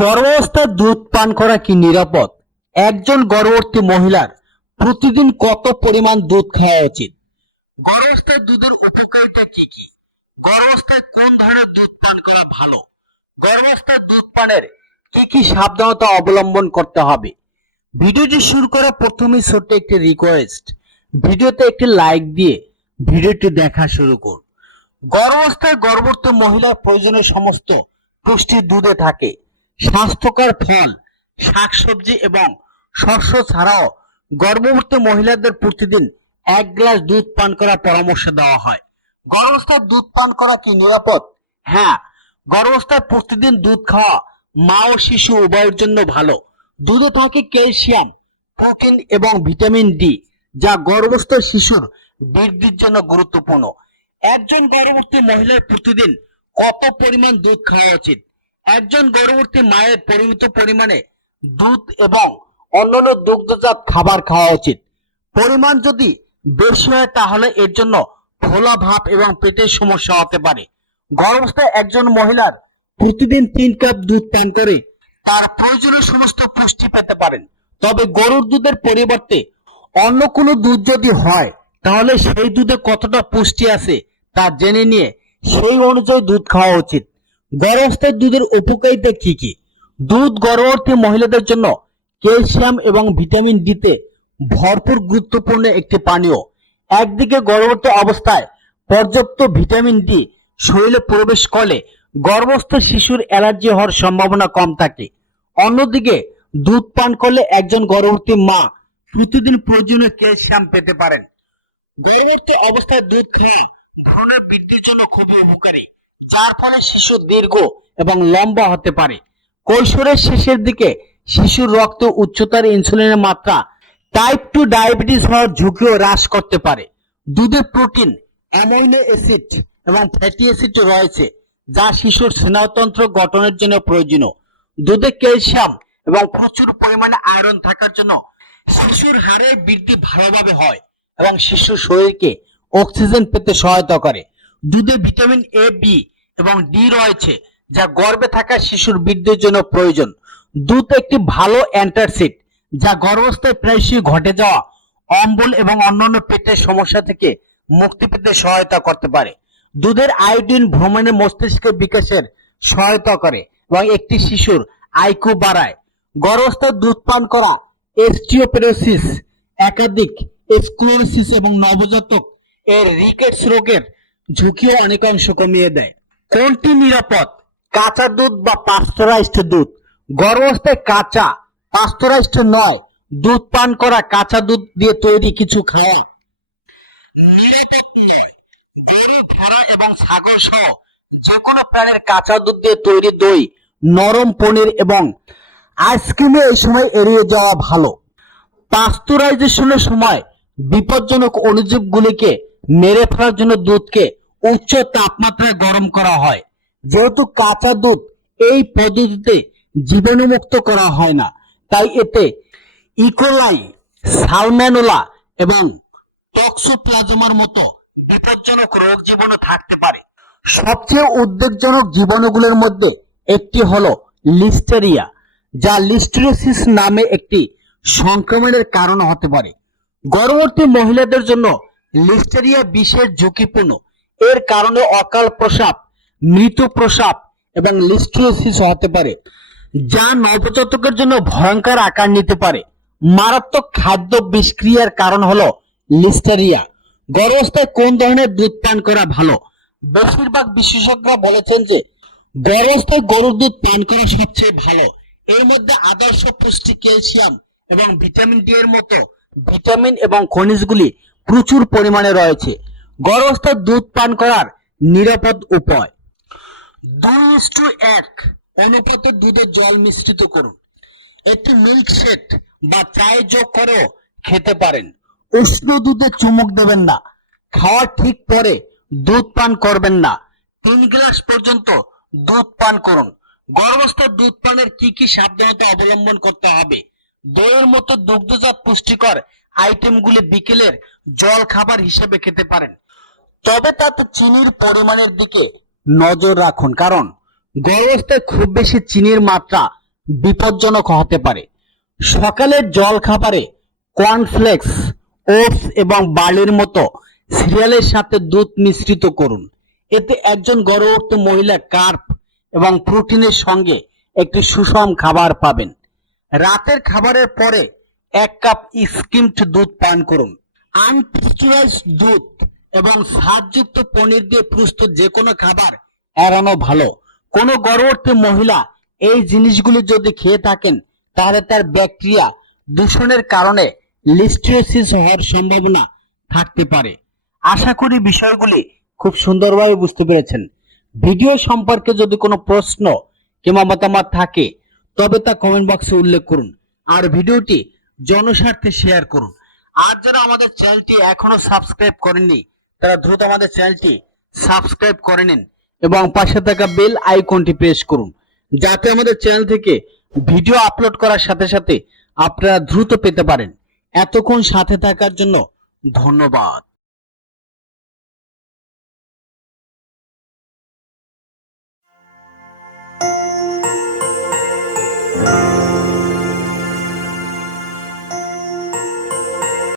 গর্ভাবস্থায় দুধ পান করা কি নিরাপদ? একজন গর্ভবতী মহিলার প্রতিদিন কত পরিমাণ দুধ খাওয়া উচিত? গর্ভাবস্থায় দুধের উপকারিতা কি কি? গর্ভাবস্থায় কোন ধরনের দুধ পান করা ভালো? গর্ভাবস্থায় দুধ পানের কি কি সাবধানতা অবলম্বন করতে হবে? ভিডিওটি শুরু করার প্রথমেই ছোট্ট একটি রিকোয়েস্ট, ভিডিওতে একটি লাইক দিয়ে ভিডিওটি দেখা শুরু করুন। গর্ভাবস্থায় গর্ভবতী মহিলার প্রয়োজনীয় সমস্ত পুষ্টি দুধে থাকে। স্বাস্থ্যকর ফল, শাকসবজি এবং শস্য ছাড়াও গর্ভবতী মহিলাদের প্রতিদিন 1 গ্লাস দুধ পান করার পরামর্শ দেওয়া হয়। গর্ভাবস্থায় দুধ পান করা কি নিরাপদ? হ্যাঁ, গর্ভাবস্থায় প্রতিদিন দুধ খাওয়া মা ও শিশু উভয়ের জন্য ভালো। দুধে থাকে ক্যালসিয়াম, প্রোটিন এবং ভিটামিন ডি, যা গর্ভস্থ শিশুর বৃদ্ধির জন্য গুরুত্বপূর্ণ। একজন গর্ভবতী মহিলার প্রতিদিন কত পরিমাণ দুধ খাওয়া উচিত? একজন গর্ভবতী মায়ের পরিমিত পরিমাণে দুধ এবং অন্যান্য দুগ্ধজাত খাবার খাওয়া উচিত। পরিমাণ যদি বেশি হয় তাহলে এর জন্য ফোলা ভাব এবং পেটের সমস্যা হতে পারে। গর্ভাবস্থায় একজন মহিলার প্রতিদিন 3 কাপ দুধ পান করে তার প্রয়োজনীয় সমস্ত পুষ্টি পেতে পারেন। তবে গরুর দুধের পরিবর্তে অন্য কোনো দুধ যদি হয় তাহলে সেই দুধে কতটা পুষ্টি আছে তা জেনে নিয়ে সেই অনুযায়ী দুধ খাওয়া উচিত। গর্ভাবস্থায় দুধের উপকারিতা কি কি? দুধ গর্ভবতী মহিলাদের জন্য ক্যালসিয়াম এবং ভিটামিন ডি তে ভরপুর গুরুত্বপূর্ণ একটি পানীয়। একদিকে গর্ভবতী অবস্থায় পর্যাপ্ত ভিটামিন ডি শরীরে প্রবেশ করলে গর্ভস্থ শিশুর অ্যালার্জি হওয়ার সম্ভাবনা কম থাকে। অন্যদিকে দুধ পান করলে একজন গর্ভবতী মা প্রতিদিন প্রয়োজনীয় ক্যালসিয়াম পেতে পারেন। গর্ভবতী অবস্থায় দুধ খেয়ে ভ্রূণের বৃদ্ধির জন্য খুব উপকারী, যার ফলে শিশু দীর্ঘ এবং লম্বা হতে পারে। কৈশোরের শেষের দিকে শিশুর রক্তে উচ্চতার ইনসুলিনের মাত্রা টাইপ 2 ডায়াবেটিস হওয়ার ঝুঁকিও হ্রাস করতে পারে। দুধে প্রোটিন, অ্যামাইনো অ্যাসিড এবং ফ্যাটি অ্যাসিড রয়েছে, যা শিশুর স্নায়ুতন্ত্র গঠনের জন্য প্রয়োজনীয়। দুধে ক্যালসিয়াম এবং প্রচুর পরিমাণে আয়রন থাকার জন্য শিশুর হাড়ের বৃদ্ধি ভালোভাবে হয় এবং শিশুর শরীরকে অক্সিজেন পেতে সহায়তা করে। দুধে ভিটামিন এ, বি এবং ডি রয়েছে, যা গর্ভে থাকা শিশুর বৃদ্ধির জন্য প্রয়োজন। দুধ একটি ভালো অ্যান্টাসিড, যা গর্ভাবস্থায় প্রায়শই ঘটে যাওয়া অম্বল এবং অন্যান্য পেটের সমস্যা থেকে মুক্তি পেতে সহায়তা করতে পারে। দুধের আয়োডিন ভ্রমণে মস্তিষ্কের বিকাশের সহায়তা করে এবং একটি শিশুর আইকিউ বাড়ায়। গর্ভাবস্থায় দুধ পান করা অস্টিওপোরোসিস, একাধিক স্ক্লেরোসিস এবং নবজাতক এর রিকেটস রোগের ঝুঁকিও অনেকাংশ কমিয়ে দেয়। কোনটি নিরাপদ? কাঁচা দুধ বা পাস্তুরাইজড দুধ? গর্ভাবস্থায় কাঁচা, পাস্তুরাইজড নয় দুধ পান করা কাঁচা দুধ দিয়ে তৈরি কিছু খাওয়া নিরাপদ নয়। গরু, ভেড়া এবং ছাগল সহ যে কোনো প্রাণীর কাঁচা দুধ দিয়ে তৈরি দই, নরম পনির এবং আইসক্রিমে এই সময় এড়িয়ে যাওয়া ভালো। পাস্তুরাইজেশনের সময় বিপজ্জনক অণুজীবগুলিকে মেরে ফেলার জন্য দুধকে উচ্চ তাপমাত্রায় গরম করা হয়। যেহেতু কাঁচা দুধ এই পদ্ধতিতে জীবাণুমুক্ত করা হয় না, তাই এতে ইকোলাই, সালমেনেলা এবং টক্সোপ্লাজমার মতো বিপজ্জনক রোগ জীবাণু থাকতে পারে। সবচেয়ে উদ্বেগজনক জীবাণুগুলোর মধ্যে একটি হলো লিস্টেরিয়া, যা লিস্টেরিওসিস নামে একটি সংক্রমণের কারণ হতে পারে। গর্ভবতী মহিলাদের জন্য লিস্টেরিয়া বিশেষ ঝুঁকিপূর্ণ। এর কারণে অকাল প্রসব, মৃত্যু প্রসব এবং লিস্টেরিওসিস হতে পারে, যা নবজাতকের জন্য ভয়ঙ্কর আকার নিতে পারে। মারাত্মক খাদ্য বিষক্রিয়ার কারণ হলো লিস্টেরিয়া। গর্ভাবস্থায় কোন ধরনের দুধ পান করা ভালো? বেশিরভাগ বিশেষজ্ঞরা বলেছেন যে গর্ভাবস্থায় গরুর দুধ পান করা সবচেয়ে ভালো। এর মধ্যে আদর্শ পুষ্টি, ক্যালসিয়াম এবং ভিটামিন ডি এর মতো ভিটামিন এবং খনিজগুলি প্রচুর পরিমাণে রয়েছে। গর্ভাবস্থায় দুধ পান করার নিরাপদ উপায়: 2:1 অনুপাতে দুধে জল মিশ্রিত করুন। একটি মিল্কশেক বা চায়ে যোগ করেও খেতে পারেন। উষ্ণ দুধে চুমুক দেবেন না। খাওয়ার ঠিক পরে দুধ পান করবেন না। 3 গ্লাস পর্যন্ত দুধ পান করুন। গর্ভাবস্থায় দুধ পানের কি কি সাবধানতা অবলম্বন করতে হবে? দইয়ের মতো দুগ্ধজাত পুষ্টিকর আইটেমগুলি বিকেলের জল খাবার হিসেবে খেতে পারেন, তবে তাতে চিনির পরিমাণের দিকে নজর রাখুন, কারণ গর্ভাবস্থায় খুব বেশি চিনির মাত্রা বিপজ্জনক হতে পারে। সকালের জল খাবারে কর্নফ্লেক্স, ওটস এবং বার্লির মতো সিরিয়ালের সাথে দুধ মিশ্রিত করুন। এতে একজন গর্ভবতী মহিলা কার্ব এবং প্রোটিনের সঙ্গে একটি সুষম খাবার পাবেন। রাতের খাবারের পরে 1 কাপ স্কিমড দুধ পান করুন। আনপেস্টুরাইজড দুধ এবং স্বাদযুক্ত পনির দিয়ে প্রস্তুত যে কোনো খাবার এড়ানো ভালো। কোনো গর্ভবতী মহিলা এই জিনিসগুলো যদি খেয়ে থাকেন তাহলে তার ব্যাকটেরিয়া দূষণের কারণে লিস্টেরিয়াসিস হওয়ার সম্ভাবনা থাকতে পারে। আশা করি বিষয়গুলি খুব সুন্দরভাবে বুঝতে পেরেছেন। ভিডিও সম্পর্কে যদি কোনো প্রশ্ন কিংবা মতামত থাকে তবে তা কমেন্ট বক্সে উল্লেখ করুন আর ভিডিওটি জনস্বার্থে শেয়ার করুন। আর যারা আমাদের চ্যানেলটি এখনো সাবস্ক্রাইব করেননি তারা দ্রুত আমাদের চ্যানেলটি সাবস্ক্রাইব করে নিন এবং পাশে থাকা বেল আইকনটি প্রেস করুন যাতে আমাদের চ্যানেল থেকে ভিডিও আপলোড করার সাথে সাথে আপনারা দ্রুত পেতে পারেন। এতক্ষণ সাথে থাকার জন্য ধন্যবাদ।